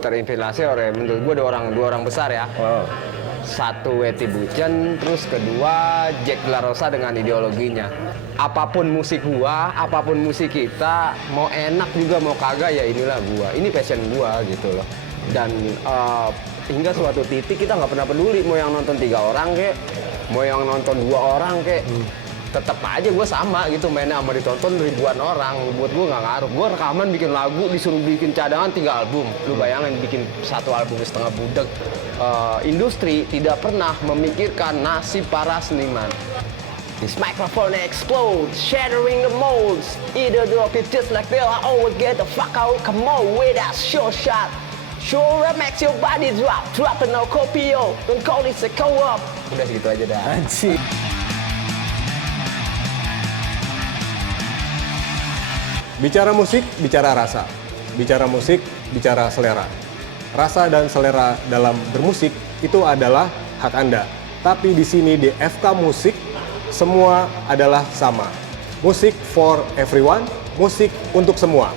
terinspirasi oleh, menurut gue dua orang besar ya. Satu Weti Bucen, terus kedua Jack De La Rosa dengan ideologinya. Apapun musik gua, apapun musik kita, mau enak juga mau kagak ya inilah gua. Ini passion gua gitu loh. Dan hingga suatu titik kita nggak pernah peduli mau yang nonton 3 orang kek, mau yang nonton 2 orang kek. Tetap aja gue sama gitu, mainnya sama ditonton ribuan orang. Buat gue nggak ngaruh. Gue rekaman bikin lagu disuruh bikin cadangan 3 album. Lu bayangin bikin 1 album setengah budek. Industri tidak pernah memikirkan nasib para seniman. This microphone explodes, shattering the molds. Either drop it just like Bill, I always get the fuck out, come on with that sure shot. Sure makes your body drop, drop no copio. Don't call it a co-op. Udah segitu aja dah. Anjir. Bicara musik, bicara rasa. Bicara musik, bicara selera. Rasa dan selera dalam bermusik itu adalah hak Anda. Tapi di sini di FK Musik, semua adalah sama. Musik for everyone, musik untuk semua.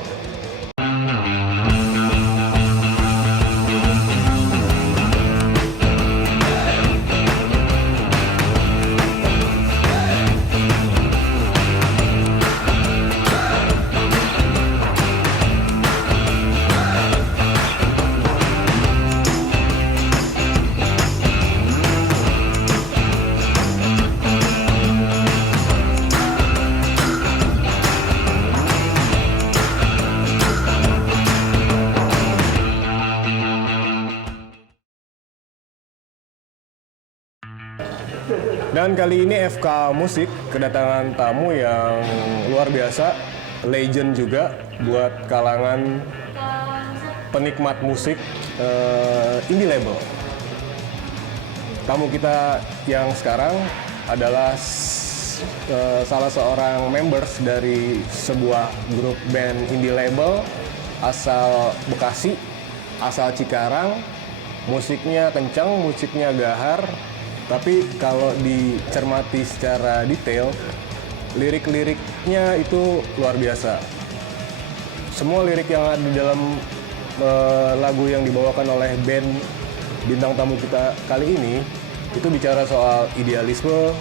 Dan kali ini FK Musik kedatangan tamu yang luar biasa, legend juga buat kalangan penikmat musik indie label. Tamu kita yang sekarang adalah salah seorang members dari sebuah grup band indie label asal Bekasi, asal Cikarang. Musiknya kencang, musiknya gahar. Tapi kalau dicermati secara detail, lirik-liriknya itu luar biasa. Semua lirik yang ada di dalam lagu yang dibawakan oleh band bintang tamu kita kali ini, itu bicara soal idealisme,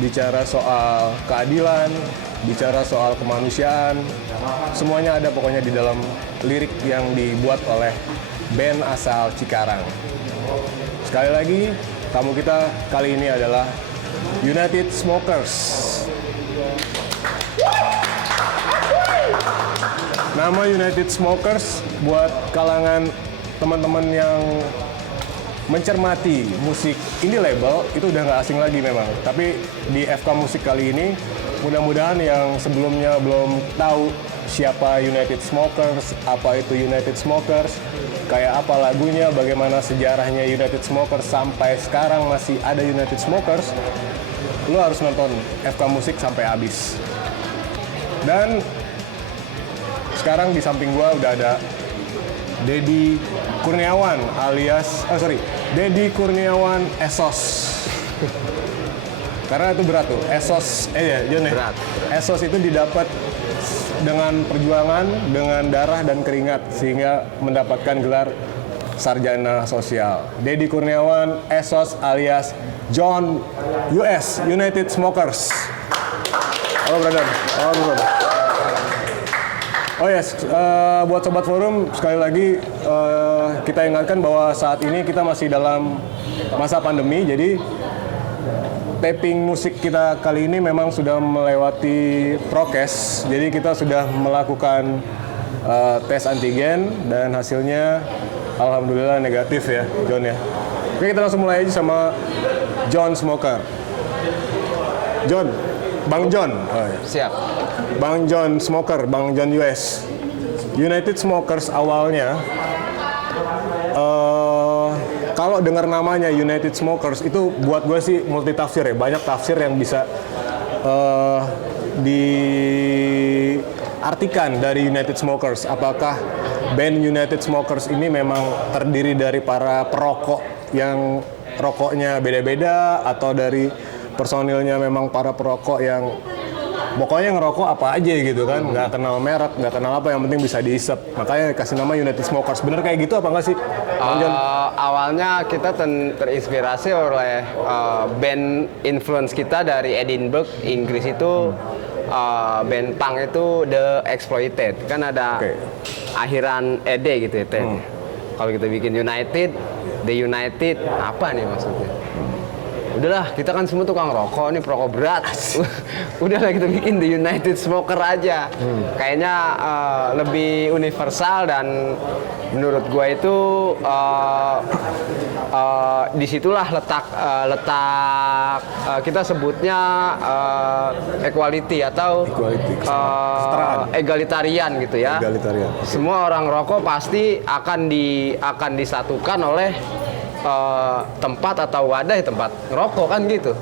bicara soal keadilan, bicara soal kemanusiaan. Semuanya ada pokoknya di dalam lirik yang dibuat oleh band asal Cikarang. Sekali lagi, tamu kita kali ini adalah United Smokers. Nama United Smokers buat kalangan teman-teman yang mencermati musik indie label itu udah nggak asing lagi memang. Tapi di FK Musik kali ini, mudah-mudahan yang sebelumnya belum tahu siapa United Smokers, apa itu United Smokers, kayak apa lagunya, bagaimana sejarahnya United Smokers sampai sekarang masih ada United Smokers, lu harus nonton FK Musik sampai habis. Dan sekarang di samping gua udah ada Deddy Kurniawan alias, Deddy Kurniawan Esos. Karena itu berat tuh, Esos, John ya? Berat. Esos itu didapat dengan perjuangan, dengan darah dan keringat, sehingga mendapatkan gelar sarjana sosial. Deddy Kurniawan Esos alias John US, United Smokers. Halo brother. Halo brother. Oh yes, buat Sobat Forum, sekali lagi kita ingatkan bahwa saat ini kita masih dalam masa pandemi, jadi taping musik kita kali ini memang sudah melewati prokes, jadi kita sudah melakukan tes antigen dan hasilnya alhamdulillah negatif ya, John ya. Oke, kita langsung mulai aja sama John Smoker. John, Bang John. Oh, ya. Siap. Bang John Smoker, Bang John US. United Smokers awalnya, kalau dengar namanya United Smokers itu buat gue sih multi tafsir ya, banyak tafsir yang bisa diartikan dari United Smokers. Apakah band United Smokers ini memang terdiri dari para perokok yang rokoknya beda-beda, atau dari personilnya memang para perokok yang pokoknya ngerokok apa aja gitu kan, nggak kenal merek, nggak kenal apa, yang penting bisa diisep. Makanya kasih nama United Smokers. Bener kayak gitu apa nggak sih, Bang John? Awalnya kita terinspirasi oleh band influence kita dari Edinburgh, Inggris itu. Band punk itu The Exploited, kan ada akhiran ED gitu ya, Ted. Kalau kita bikin United, The United, apa nih maksudnya? Udahlah, kita kan semua tukang rokok nih, perokok berat. Udahlah kita bikin The United Smoker aja. Kayaknya lebih universal, dan menurut gua itu disitulah letak kita sebutnya equality atau egalitarian gitu ya. Egalitarian. Semua orang rokok pasti akan disatukan oleh tempat atau wadah tempat ngerokok kan gitu.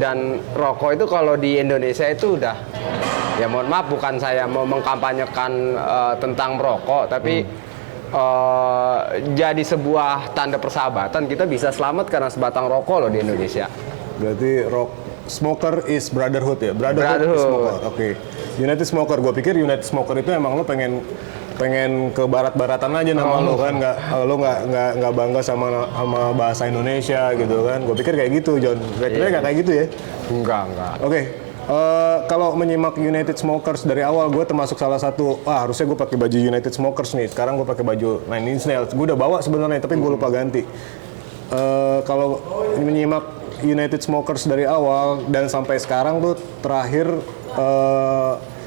Dan rokok itu kalau di Indonesia itu udah, ya mohon maaf, bukan saya mau mengkampanyekan tentang merokok, tapi jadi sebuah tanda persahabatan. Kita bisa selamat karena sebatang rokok loh di Indonesia. Berarti smoker is brotherhood ya? Brotherhood. Is smoker. Oke. United Smoker. Gue pikir United Smoker itu emang lo pengen ke barat-baratan aja nama lo kan, nggak bangga sama bahasa Indonesia gitu kan. Gue pikir kayak gitu, John. Kira-kira nggak kayak gitu ya? Enggak. Oke. Kalau menyimak United Smokers dari awal, gue termasuk salah satu, harusnya gue pakai baju United Smokers nih. Sekarang gue pakai baju Nine Inch Nails. Gue udah bawa sebenarnya, tapi gue lupa ganti. Kalau menyimak United Smokers dari awal dan sampai sekarang tuh terakhir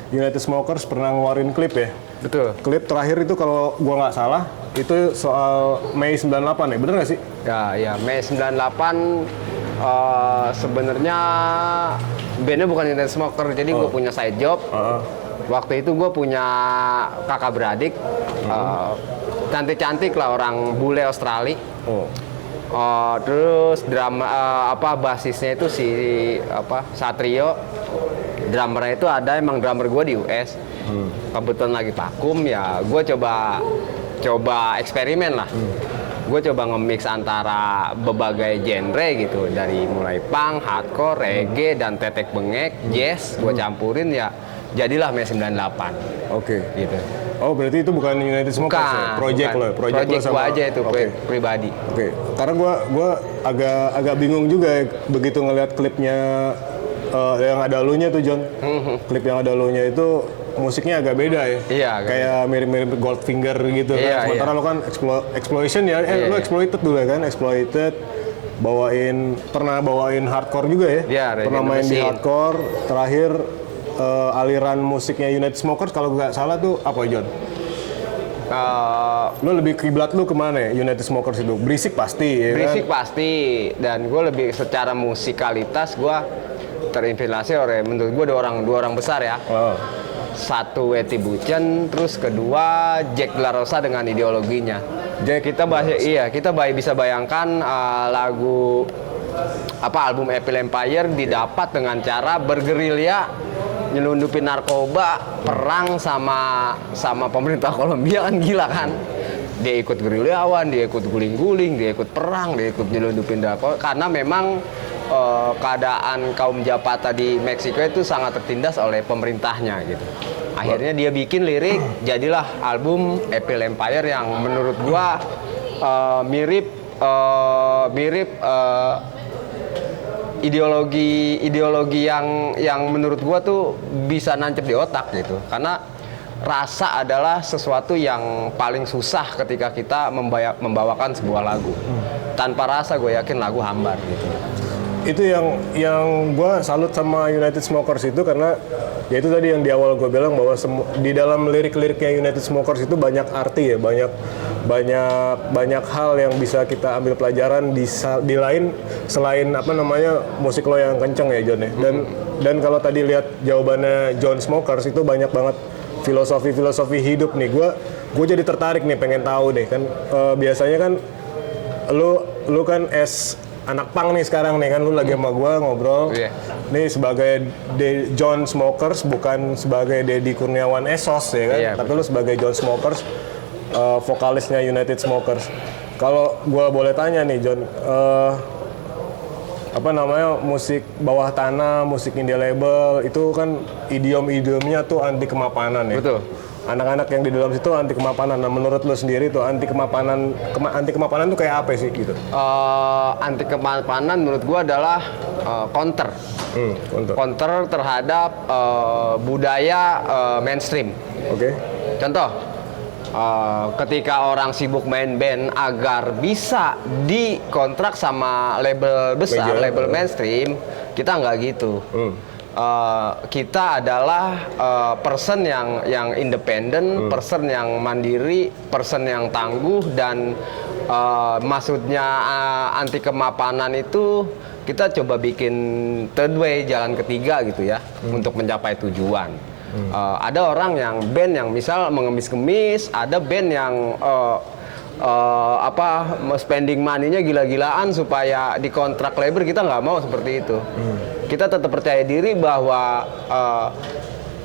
United Smokers pernah ngeluarin klip ya. Betul. Klip terakhir itu kalau gue nggak salah itu soal Mei 98 ya, bener nggak sih? Ya Mei 98 sebenarnya bandnya bukan United Smoker, jadi gue punya side job. Waktu itu gue punya kakak beradik, cantik-cantik lah, orang bule Australia. Terus basisnya itu si Satrio, drummernya itu ada emang drummer gue di US. Kebetulan lagi vakum, ya gue coba eksperimen lah. Gue coba nge-mix antara berbagai genre gitu, dari mulai punk, hardcore, reggae, dan tetek bengek, jazz, gue campurin, ya jadilah Mei 98. Oke. Gitu. Oh, berarti itu bukan United Smokers ya? Project lo, project gue aja itu, pribadi. Oke. Karena gue agak bingung juga ya, begitu ngelihat klipnya yang ada lu-nya tuh, John. Klip yang ada lu-nya itu musiknya agak beda ya. Iya. Kayak mirip-mirip Goldfinger gitu kan. Sementara lo kan exploitation ya. Lo exploited dulu ya kan, exploited. Pernah bawain hardcore juga ya. Iya, pernah main di hardcore. Terakhir aliran musiknya United Smokers kalau nggak salah tuh apa, John? Lo lebih kiblat lu kemana ya United Smokers itu? Berisik pasti ya. Berisik kan? pasti, dan gue lebih secara musikalitas gue terinspirasi oleh, menurut gue dua orang besar ya. Satu Wetty Buchan, terus kedua Jack De La Rosa dengan ideologinya. Kita bisa bayangkan lagu album Apple Empire didapat dengan cara bergerilya, nyelundupin narkoba, perang sama pemerintah Kolombia, kan gila kan. Dia ikut gerilyawan, dia ikut guling-guling, dia ikut perang, dia ikut nyelundupin narkoba, karena memang keadaan kaum Zapata di Meksiko itu sangat tertindas oleh pemerintahnya gitu. Akhirnya dia bikin lirik, jadilah album Apple Empire yang menurut gua mirip ideologi yang menurut gua tuh bisa nancep di otak gitu. Karena rasa adalah sesuatu yang paling susah ketika kita membawakan sebuah lagu. Tanpa rasa gue yakin lagu hambar gitu. Itu yang gue salut sama United Smokers itu, karena ya itu tadi yang di awal gue bilang bahwa di dalam lirik-liriknya United Smokers itu banyak arti ya, banyak hal yang bisa kita ambil pelajaran di lain selain musik lo yang kenceng ya, John ya. Dan kalau tadi lihat jawabannya John Smokers itu banyak banget filosofi hidup nih. Gue jadi tertarik nih, pengen tahu deh kan, biasanya kan lu kan anak punk nih sekarang nih kan, lu lagi sama gue ngobrol. Nih sebagai John Smokers, bukan sebagai Deddy Kurniawan Esos ya kan, tapi lu sebagai John Smokers, vokalisnya United Smokers. Kalau gue boleh tanya nih, John, apa namanya, musik bawah tanah, musik indie label itu kan idiom-idiomnya tuh anti kemapanan ya. Betul. Anak-anak yang di dalam situ anti kemapanan. Nah, menurut lo sendiri tuh anti kemapanan tuh kayak apa sih gitu? Anti kemapanan menurut gua adalah counter. Counter terhadap budaya mainstream. Oke. Contoh, ketika orang sibuk main band agar bisa dikontrak sama label besar, label mainstream, kita nggak gitu. Kita adalah person yang independen, person yang mandiri, person yang tangguh, dan maksudnya anti kemapanan itu kita coba bikin third way, jalan ketiga gitu ya, untuk mencapai tujuan. Ada orang yang band yang misal mengemis-kemis, ada band yang spending money-nya gila-gilaan supaya dikontrak label. Kita nggak mau seperti itu. Kita tetap percaya diri bahwa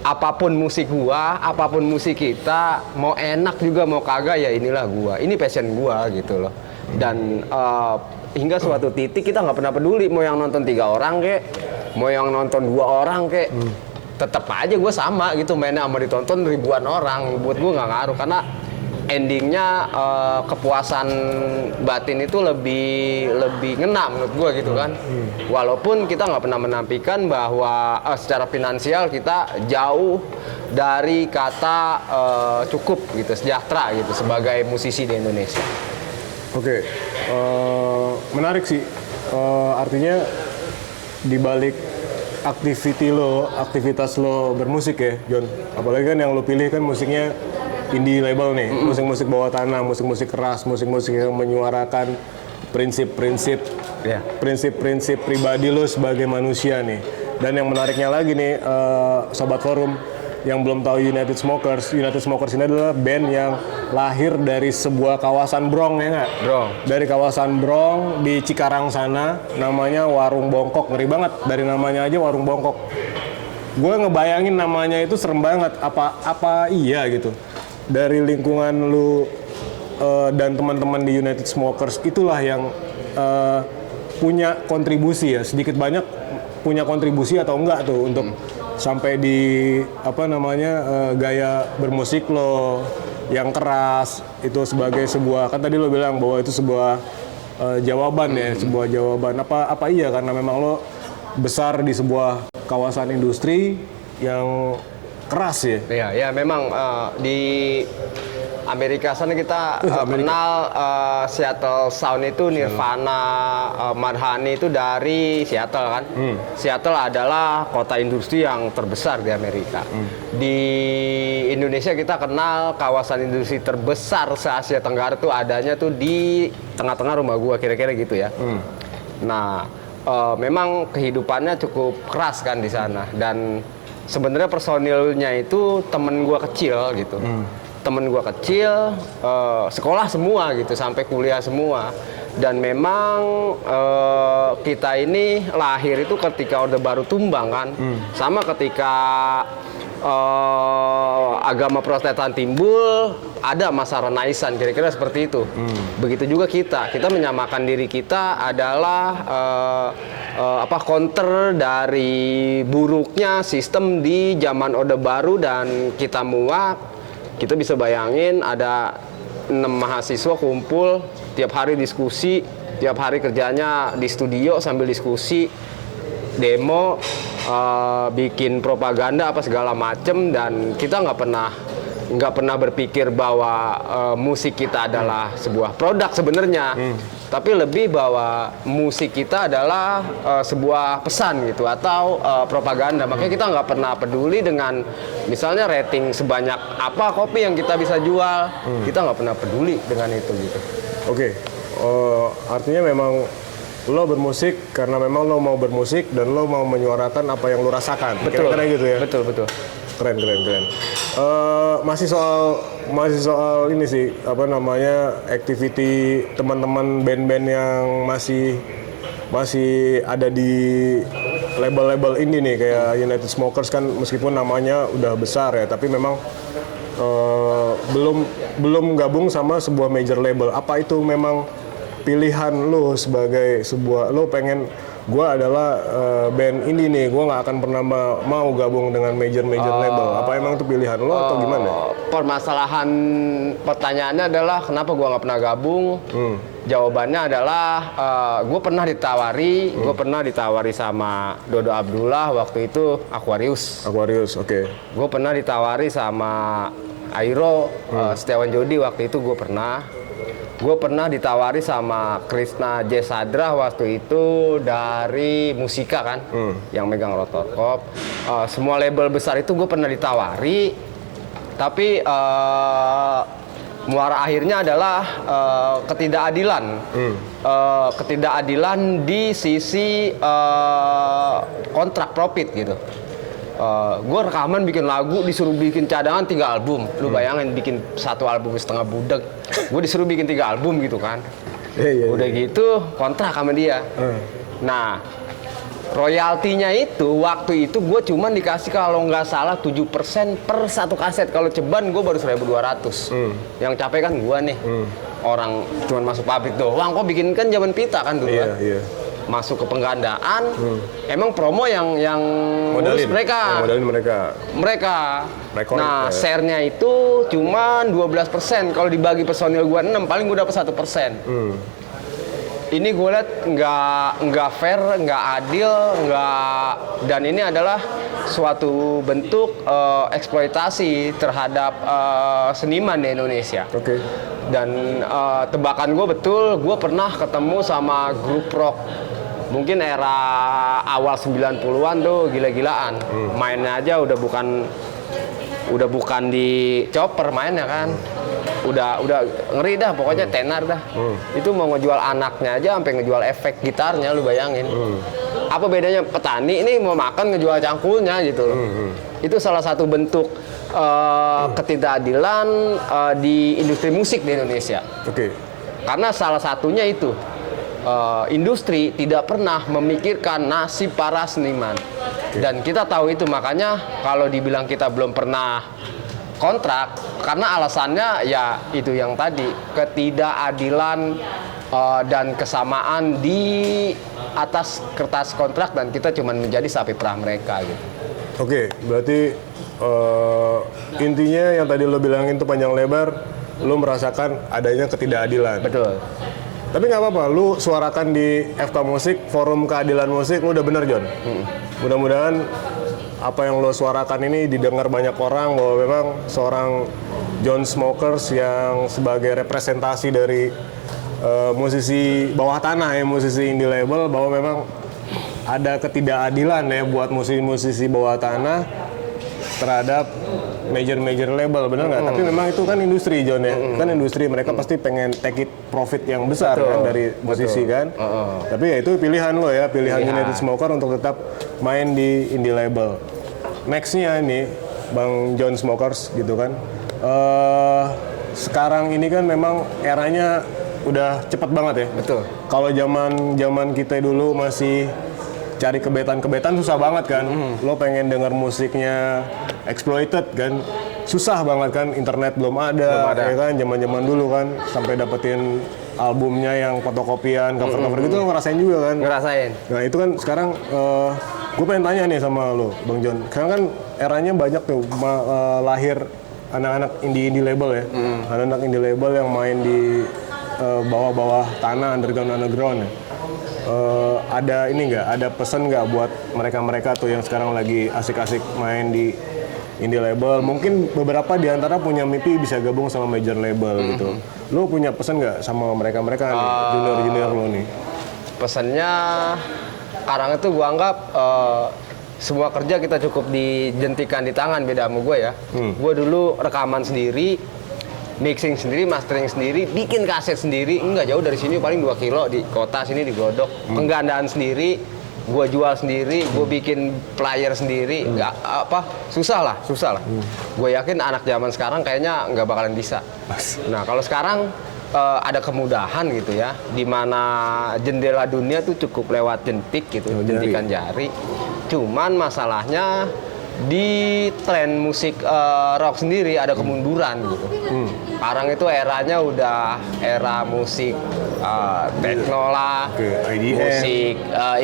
apapun musik gua, apapun musik kita, mau enak juga mau kagak, ya inilah gua, ini passion gua gitu loh. Dan hingga suatu titik kita nggak pernah peduli mau yang nonton 3 orang kek, mau yang nonton 2 orang kek. Tetap aja gue sama gitu, mainnya sama ditonton ribuan orang. Buat gue nggak ngaruh, karena endingnya kepuasan batin itu lebih ngena menurut gue gitu kan. Walaupun kita nggak pernah menampilkan bahwa secara finansial kita jauh dari kata cukup gitu, sejahtera gitu sebagai musisi di Indonesia. Oke, menarik sih. Artinya di balik aktivitas lo bermusik ya, John. Apalagi kan yang lo pilih kan musiknya indie label nih, musik-musik bawah tanah, musik-musik keras, musik-musik yang menyuarakan prinsip-prinsip pribadi lo sebagai manusia nih. Dan yang menariknya lagi nih, Sobat Forum yang belum tahu United Smokers ini adalah band yang lahir dari sebuah kawasan Bronx, ya nggak? Bronx. Dari kawasan Bronx di Cikarang sana, namanya Warung Bongkok. Ngeri banget, dari namanya aja Warung Bongkok. Gue ngebayangin namanya itu serem banget. Apa iya gitu? Dari lingkungan lu dan teman-teman di United Smokers itulah yang punya kontribusi ya, sedikit banyak punya kontribusi atau enggak tuh untuk sampai di gaya bermusik lo yang keras itu sebagai sebuah, kan tadi lo bilang bahwa itu sebuah jawaban ya, sebuah jawaban. Apa iya karena memang lo besar di sebuah kawasan industri yang keras ya? Iya, ya memang di Amerika sana kita kenal Seattle Sound itu Nirvana, Mudhoney itu dari Seattle kan. Seattle adalah kota industri yang terbesar di Amerika. Di Indonesia kita kenal kawasan industri terbesar se-Asia Tenggara itu adanya tuh di tengah-tengah rumah gua, kira-kira gitu ya. Nah, memang kehidupannya cukup keras kan di sana, dan sebenarnya personilnya itu temen gua kecil gitu. Temen gua kecil, sekolah semua gitu, sampai kuliah semua. Dan memang kita ini lahir itu ketika Orde Baru tumbang kan. Sama ketika agama Protestan timbul, ada masa Renaissance, kira-kira seperti itu. Begitu juga kita menyamakan diri kita adalah counter dari buruknya sistem di zaman Orde Baru, dan kita muak. Kita bisa bayangin ada 6 mahasiswa kumpul tiap hari diskusi, tiap hari kerjanya di studio sambil diskusi, demo, bikin propaganda apa segala macem, dan kita nggak pernah berpikir bahwa musik kita adalah sebuah produk sebenarnya, tapi lebih bahwa musik kita adalah sebuah pesan gitu atau propaganda. Makanya kita nggak pernah peduli dengan misalnya rating sebanyak apa kopi yang kita bisa jual, kita nggak pernah peduli dengan itu gitu. Oke. Artinya memang lo bermusik karena memang lo mau bermusik dan lo mau menyuarakan apa yang lo rasakan. Betul. Kira-kira gitu ya. Betul. Keren. Masih soal ini sih, activity teman-teman band-band yang masih ada di label-label indie nih, kayak United Smokers kan, meskipun namanya udah besar ya, tapi memang belum gabung sama sebuah major label. Apa itu memang pilihan lo sebagai lo pengen gue adalah band indie nih, gue nggak akan pernah mau gabung dengan major label. Apa emang itu pilihan lo atau gimana? Permasalahan pertanyaannya adalah kenapa gue nggak pernah gabung? Jawabannya adalah gue pernah ditawari sama Dodo Abdullah waktu itu Aquarius, oke. Gue pernah ditawari sama Airo, Setiawan Jodi waktu itu gue pernah. Gue pernah ditawari sama Krishna J. Sadra waktu itu dari Musika kan, yang megang Rotor Corp. Semua label besar itu gue pernah ditawari, tapi muara akhirnya adalah ketidakadilan. Ketidakadilan di sisi kontrak profit gitu. Gue rekaman bikin lagu disuruh bikin cadangan 3 album. Lu bayangin bikin 1 album setengah budek. Gue disuruh bikin 3 album gitu kan. Udah gitu kontrak sama dia. Nah, royaltinya itu waktu itu gue cuman dikasih kalau nggak salah 7% per 1 kaset. Kalau ceban gue baru 1.200. Yang capek kan gue nih. Orang cuman masuk pabrik doang. Kok bikin kan zaman pita kan dulu kan. Masuk ke penggandaan, emang promo yang modalin mereka. Rekor, nah, share-nya itu cuma 12%. Kalau dibagi personil gua 6, paling gua dapat 1%. Ini gue lihat nggak fair, nggak adil, dan ini adalah suatu bentuk eksploitasi terhadap seniman di Indonesia. Dan tebakan gue betul, gue pernah ketemu sama grup rock. Mungkin era awal 90-an tuh gila-gilaan. Mainnya aja udah bukan di chopper mainnya kan. Udah ngeri dah, pokoknya tenar dah. Itu mau ngejual anaknya aja sampai ngejual efek gitarnya, lu bayangin. Apa bedanya petani ini mau makan ngejual cangkulnya gitu loh. Itu salah satu bentuk ketidakadilan di industri musik di Indonesia. Karena salah satunya itu industri tidak pernah memikirkan nasib para seniman. Dan kita tahu itu, makanya kalau dibilang kita belum pernah kontrak, karena alasannya ya itu yang tadi, ketidakadilan dan kesamaan di atas kertas kontrak, dan kita cuma menjadi sapi perah mereka gitu. Berarti intinya yang tadi lo bilangin tuh panjang lebar, lo merasakan adanya ketidakadilan. Betul. Tapi nggak apa-apa, lu suarakan di FK Musik, Forum Keadilan Musik, lu udah bener, John. Mudah-mudahan apa yang lo suarakan ini didengar banyak orang, bahwa memang seorang John Smokers yang sebagai representasi dari musisi bawah tanah ya, musisi indie label, bahwa memang ada ketidakadilan ya buat musisi-musisi bawah tanah terhadap major label, bener nggak? Tapi memang itu kan industri, John ya, kan industri, mereka pasti pengen take it profit yang besar kan dari musisi kan. Tapi ya itu pilihan lo ya, pilihan United Smoker untuk tetap main di indie label. Nextnya ini Bang John Smokers gitu kan. Sekarang ini kan memang eranya udah cepat banget ya. Betul. Kalau zaman kita dulu masih cari kebetan susah banget kan. Lo pengen denger musiknya exploited kan, susah banget kan, internet belum ada. Ya kan, zaman dulu kan sampai dapetin albumnya yang fotokopian, cover gitu lo ngerasain juga kan? Ngerasain. Nah itu kan sekarang gue pengen tanya nih sama lo, Bang John. Sekarang kan eranya banyak tuh lahir anak-anak indie label ya, anak-anak indie label yang main di bawah-bawah tanah, underground ya. Ada ini nggak? Ada pesan nggak buat mereka tuh yang sekarang lagi asik-asik main di indie label? Mungkin beberapa di antara punya mimpi bisa gabung sama major label gitu. Lo punya pesan nggak sama mereka nih, junior lo nih? Pesannya sekarang itu gua anggap semua kerja kita cukup dijentikan di tangan, beda sama gue ya. Gue dulu rekaman sendiri, mixing sendiri, mastering sendiri, bikin kaset sendiri, nggak jauh dari sini, paling 2 kilo di kota sini di Glodok. Penggandaan sendiri, gue jual sendiri, gue bikin player sendiri, susah lah. Gue yakin anak zaman sekarang kayaknya nggak bakalan bisa. Nah kalau sekarang ada kemudahan gitu ya, dimana jendela dunia tuh cukup lewat jentik gitu, jentikan jari. Cuman masalahnya di tren musik rock sendiri ada kemunduran gitu. Sekarang itu eranya udah era musik techno lah, IDM. musik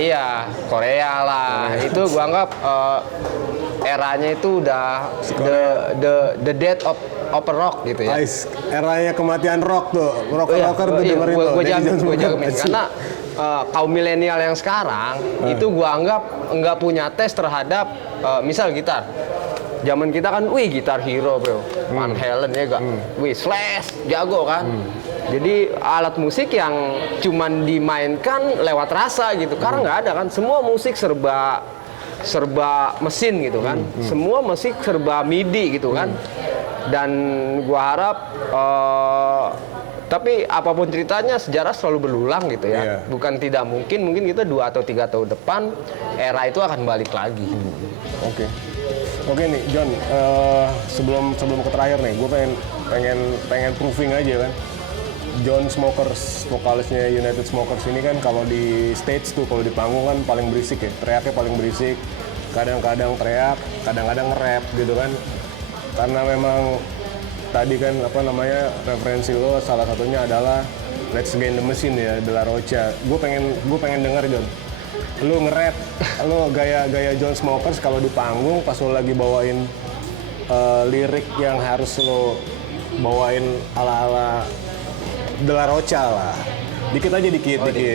iya Korea lah. Itu gua anggap eranya itu udah the death of rock gitu ya. Eranya kematian rock tuh, rocker tuh iya, dengerin tuh. gue jamin karena kaum milenial yang sekarang itu gue anggap nggak punya tes terhadap misal gitar. Zaman kita kan, wih gitar hero bro, Van Halen ya gak, wih Slash jago kan. Jadi alat musik yang cuman dimainkan lewat rasa gitu. Karena nggak ada kan, semua musik serba mesin gitu kan, semua musik serba MIDI gitu kan. Dan gua harap tapi apapun ceritanya sejarah selalu berulang gitu ya. Bukan tidak mungkin kita 2 atau 3 tahun depan era itu akan balik lagi. Oke nih John, sebelum ke terakhir nih, gue pengen proving aja kan. John Smokers, vokalisnya United Smokers ini kan kalau di stage tuh, kalau di panggung kan paling berisik ya, teriaknya paling berisik. Kadang-kadang teriak, kadang-kadang nge-rap gitu kan. Karena memang tadi kan referensi lo salah satunya adalah Let's Against the Machine ya, De La Rocha. Gue pengen denger John, lo nge-rap, lo gaya John Smokers kalau di panggung pas lo lagi bawain lirik yang harus lo bawain ala De La Rocha lah. Dikit aja,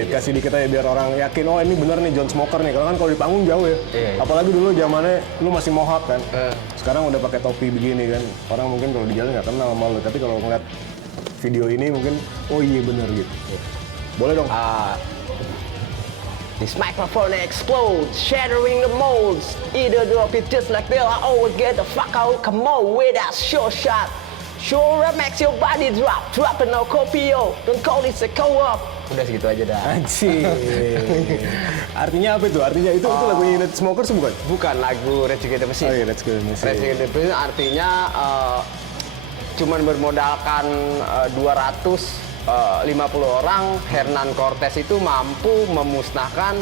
kasih dikit aja biar orang yakin, oh ini bener nih John Smoker nih. Karena kan kalau di panggung jauh ya. Apalagi dulu zamannya lu masih mohawk kan. Sekarang udah pakai topi begini kan. Orang mungkin kalau di jalan nggak kenal sama lu, tapi kalau ngeliat video ini mungkin, oh iya bener gitu. Boleh dong. This microphone explodes, shattering the molds. Either drop it just like Bill, I always get the fuck out. Come on with that sure shot. Sure makes your body drop and no copio. Don't call it a co-op. Udah segitu aja dah. Anjir. Artinya apa itu? Artinya itu lagunya United Smokers bukan? Bukan, lagu Rage Against the Machine. Oh iya, Rage Against the Machine. Rage Against the Machine artinya cuman bermodalkan 250 orang, Hernan Cortez itu mampu memusnahkan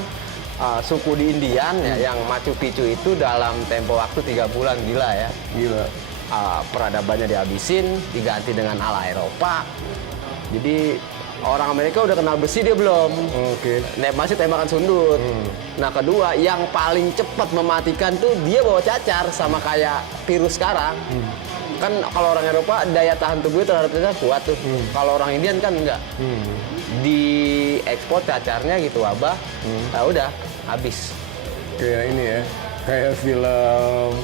suku di Indian ya, yang Machu Picchu itu dalam tempo waktu 3 bulan. Gila ya. Gila. Peradabannya dihabisin, diganti dengan ala Eropa. Jadi orang Amerika udah kenal besi, dia belum. Masih tembakan sundut. Nah kedua, yang paling cepat mematikan tuh dia bawa cacar, sama kayak virus sekarang. Kan kalau orang Eropa daya tahan tubuhnya terhadap cacar kuat tuh. Kalau orang Indian kan enggak. Di ekspor cacarnya gitu wabah, nah udah habis. Kayak ini ya, kayak film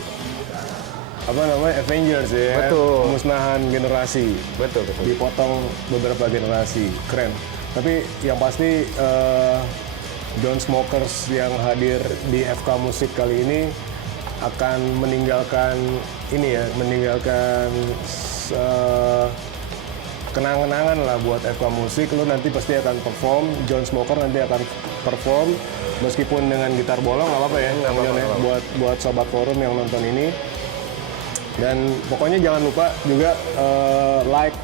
Avengers ya. Betul. Pemusnahan generasi. Betul. Dipotong beberapa generasi. Keren. Tapi yang pasti John Smokers yang hadir di FK Musik kali ini akan meninggalkan kenang-kenangan lah buat FK Musik. Lo nanti pasti akan perform, John Smoker nanti akan perform meskipun dengan gitar bolong, nggak apa-apa ya, buat sobat forum yang nonton ini. Dan pokoknya jangan lupa juga like,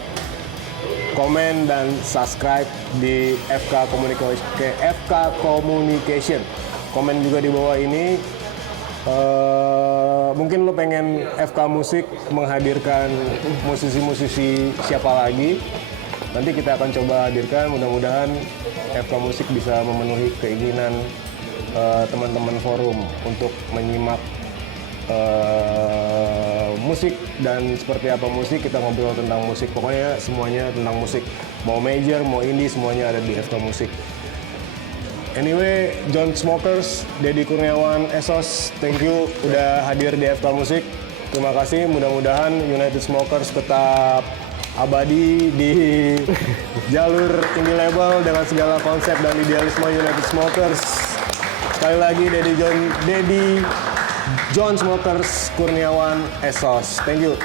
komen, dan subscribe di FK Communication. Komen juga di bawah ini. Mungkin lo pengen FK Musik menghadirkan musisi-musisi siapa lagi. Nanti kita akan coba hadirkan, mudah-mudahan FK Musik bisa memenuhi keinginan teman-teman forum untuk menyimak musik dan seperti apa musik, kita ngobrol tentang musik, pokoknya semuanya tentang musik, mau major mau indie semuanya ada di FK Musik. Anyway, John Smokers, Deddy Kurniawan, Esos, thank you udah hadir di FK Musik. Terima kasih, mudah-mudahan United Smokers tetap abadi di jalur indie label dengan segala konsep dan idealisme United Smokers. Sekali lagi Deddy John Smokers, Kurniawan, Esos. Thank you.